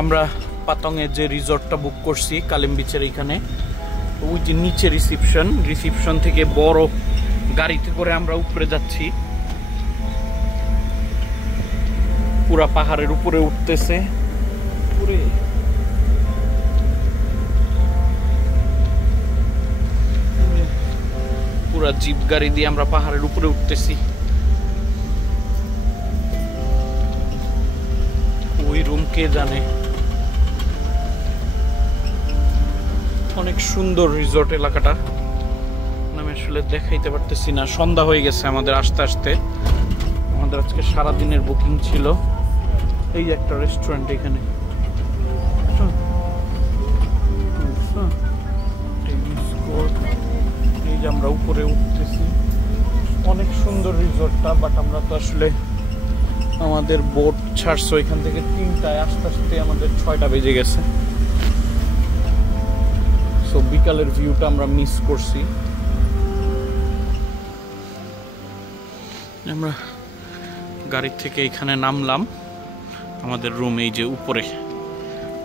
আমরা পাতংয়ের যে রিসর্টটা বুক করছি কালিম বিচের এখানে, ওই যে নিচে রিসিপশন থেকে বড় গাড়িতে করে আমরা উপরে যাচ্ছি, পুরা পাহাড়ের উপরে উঠতেছে। পুরা জিপ গাড়ি দিয়ে আমরা পাহাড়ের উপরে উঠতেছি। ওই রুম কে জানে। অনেক সুন্দর রিসর্ট এলাকাটা, আমি আসলে দেখাইতে পারতেছি না, সন্ধ্যা হয়ে গেছে আমাদের আসতে আসতে। আমাদের আজকে সারাদিনের বুকিং ছিল। এই যে একটা রেস্টুরেন্ট এখানে, এই যে আমরা উপরে উঠতেছি। অনেক সুন্দর রিসর্টটা, বাট আমরা তো আসলে আমাদের বোট ছাড়ছে ওইখান থেকে 3টায়, আস্তে আস্তে আমাদের 6টা বেজে গেছে। সো বিকালের ভিউটা আমরা মিস করছি। আমরা গাড়ি থেকে এখানে নামলাম, আমাদের রুম এই যে উপরে,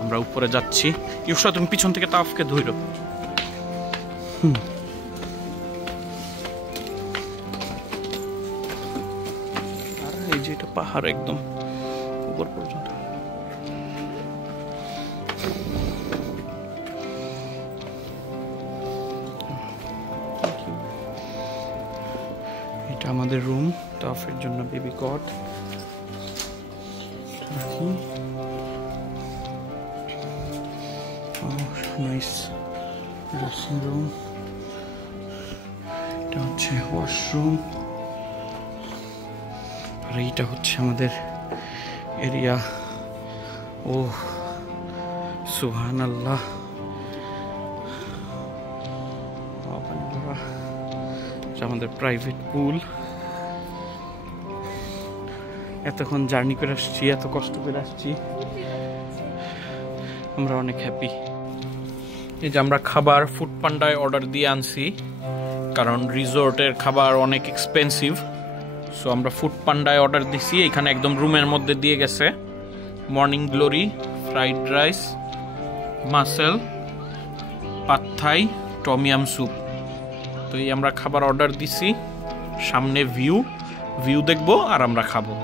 আমরা উপরে যাচ্ছি। ইউসা তুমি পিছন থেকে তাওয়াফকে ধইরো। আর এই যে এটা পাহাড় একদম উপর পর্যন্ত। এটা আমাদের রুম, তাওয়াফের জন্য baby cot. Nice dressing room. এটা হচ্ছে ওয়াশরুম, আর এইটা হচ্ছে আমাদের এরিয়া। ও সুবহানাল্লাহ, এটা আমাদের প্রাইভেট পুল। এতক্ষণ জার্নি করে আসছি, এত কষ্ট করে আসছি, আমরা অনেক হ্যাপি। এই যে আমরা খাবার ফুড পান্ডায় অর্ডার দিয়ে আনছি, কারণ রিসোর্টের খাবার অনেক এক্সপেন্সিভ। সো আমরা ফুড পান্ডায় অর্ডার দিছি, এখানে একদম রুমের মধ্যে দিয়ে গেছে। Morning glory, fried rice, muscle, পাদ থাই, টমিয়াম স্যুপ। তো এই আমরা খাবার অর্ডার দিছি, সামনে ভিউ দেখবো আর আমরা খাবো।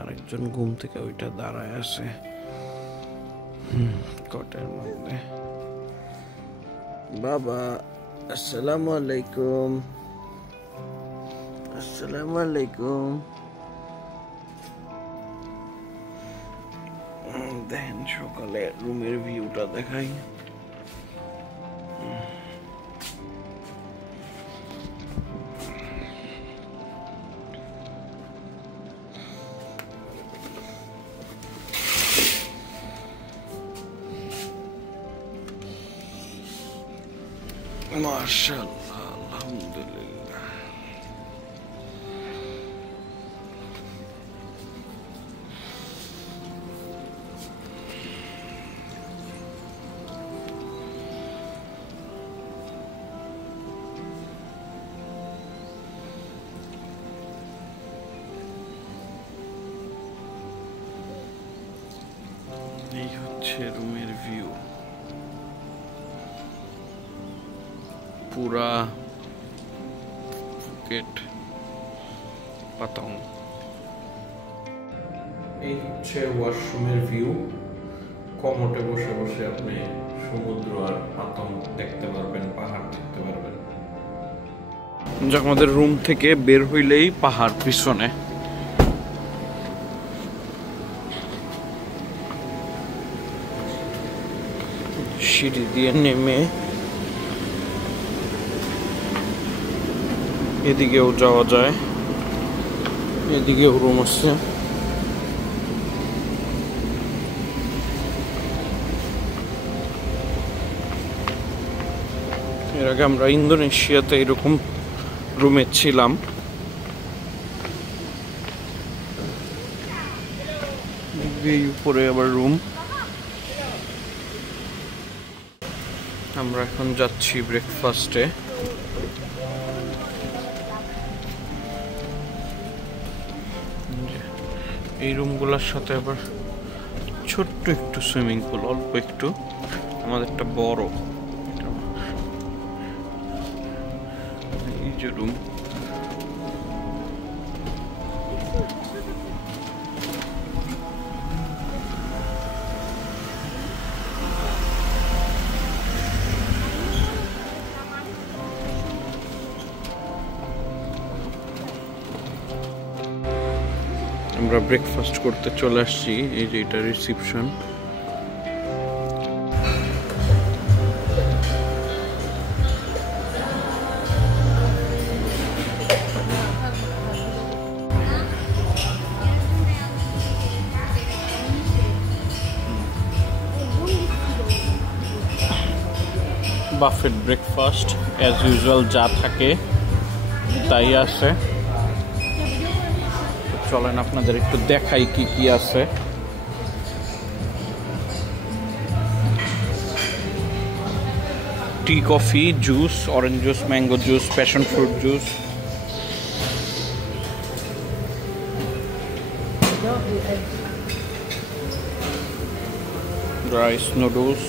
আরেকজন ঘুম থেকে ওইটা দাঁড়ায় আছে কটের মধ্যে। বাবা আসসালামু আলাইকুম। আসসালামু আলাইকুম। দেখেন সকালে রুমের ভিউটা দেখাই। মাশাআল্লাহ, আলহামদুলিল্লাহ। এই হচ্ছে রুমের ভিউ, পুরা ফুকেট পাতং। এই হচ্ছে ওয়াশরুমের ভিউ, কমোটে বসে বসে আপনি সমুদ্র আর পাতং দেখতে পারবেন, পাহাড় দেখতে পারবেন। আমাদের রুম থেকে বের হইলেই পাহাড় পিছনে। সিঁড়ি দিয়ে নেমে এদিকেও যাওয়া যায়, এদিকেও রুম আছে। এর আগে আমরা ইন্দোনেশিয়াতে এরকম রুমে ছিলাম, এই উপরে আবার রুম। আমরা এখন যাচ্ছি ব্রেকফাস্টে। এই রুমগুলোর সাথে আবার ছোট্ট একটু সুইমিং পুল, অল্প একটু, আমাদেরটা বড়। এই যে রুম, আমরা ব্রেকফাস্ট করতে চলে আসছি। এই যে এটা reception. Buffet breakfast as usual যা থাকে তাই আছে। চলেন আপনাদের একটু দেখাই কি কি আছে। Tea, coffee, juice, orange juice, mango juice, passion fruit juice, rice noodles,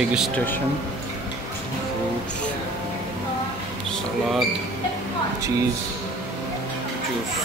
egg station, fruits, salad, cheese, juice.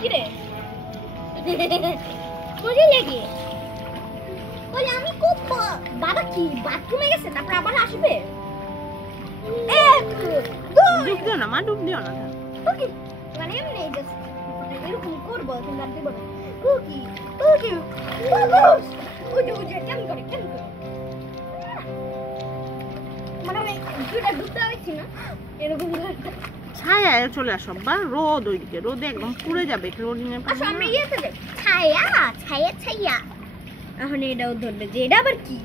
কিরে মজা লাগে বলে আমি খুব বাবা কি বাথরুমে গেছে তারপর আবার আসবে এক দুই ডুব দিও না মা, ডুব দিও না। কুকি মানে এমনি জাস্ট এরকম করবো তোমরা দেবো কুকি কুকি ওটা ওটা কেমন করে মানে দুটা দুটা হয়েছি না এরকম ছায়ায় চলে আসো বা রোদ ওইদিকে রোদে একদম পুড়ে যাবে রোদ নিয়ে আচ্ছা আমরা ইয়েতে যাই ছায়া ছায়া ছায়া এখন এটাও ধরবে যে এটা আবার কি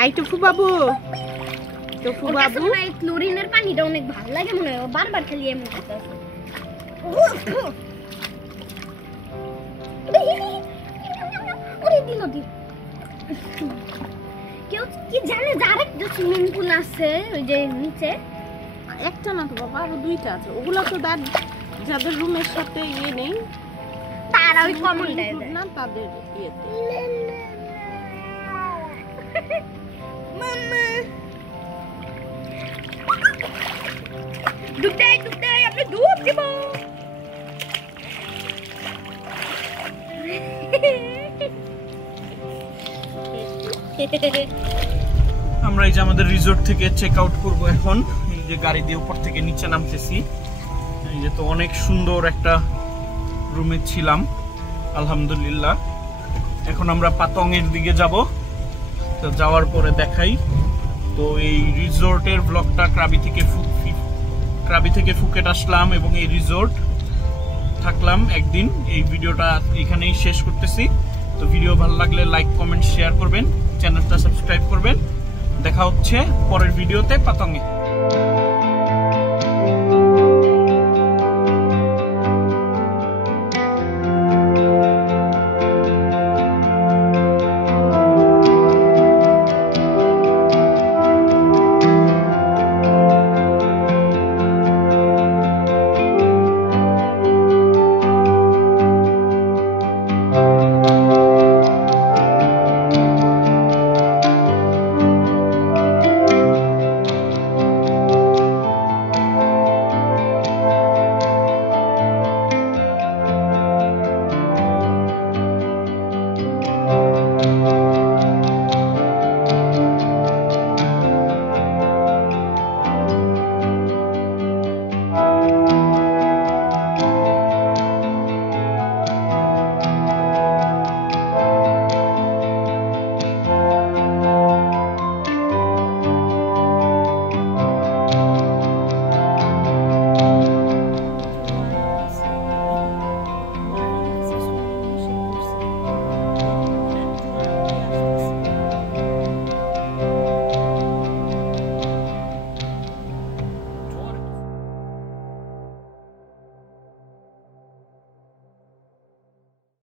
আই টুফু বাবু টুফু বাবু এই ক্লোরিনের পানিটা অনেক ভালো লাগে মনে হয় বারবার খালি এমন করতেছে ওরে দিল দিল কেউ কি জানে যে আরেকটা সুইমিং পুল আছে ওই যে নিচে একটা না তো বাবা আরো দুইটা আছে ওগুলা তো যাদের রুমের সাথে ইয়ে নেই তারা ওই কমন দেয় না তাদের ইয়েতে মাম্মা ডুব দেয় আপনি ডুব দিব আমরা এই যে আমাদের রিসোর্ট থেকে চেক আউট করবো এখন এই যে গাড়ি দিয়ে উপর থেকে নিচে নামতেছি এই যে তো অনেক সুন্দর একটা রুমে ছিলাম আলহামদুলিল্লাহ এখন আমরা পাতং এর দিকে যাব তো যাওয়ার পরে দেখাই তো এই রিসোর্টের ব্লগটা ক্রাবি থেকে ফুকেট আসলাম এবং এই রিসোর্ট থাকলাম একদিন এই ভিডিওটা এখানেই শেষ করতেছি তো ভিডিও ভালো লাগলে লাইক কমেন্ট শেয়ার করবেন চ্যানেলটা সাবস্ক্রাইব করবেন দেখা হচ্ছে পরের ভিডিওতে পাতংয়ে।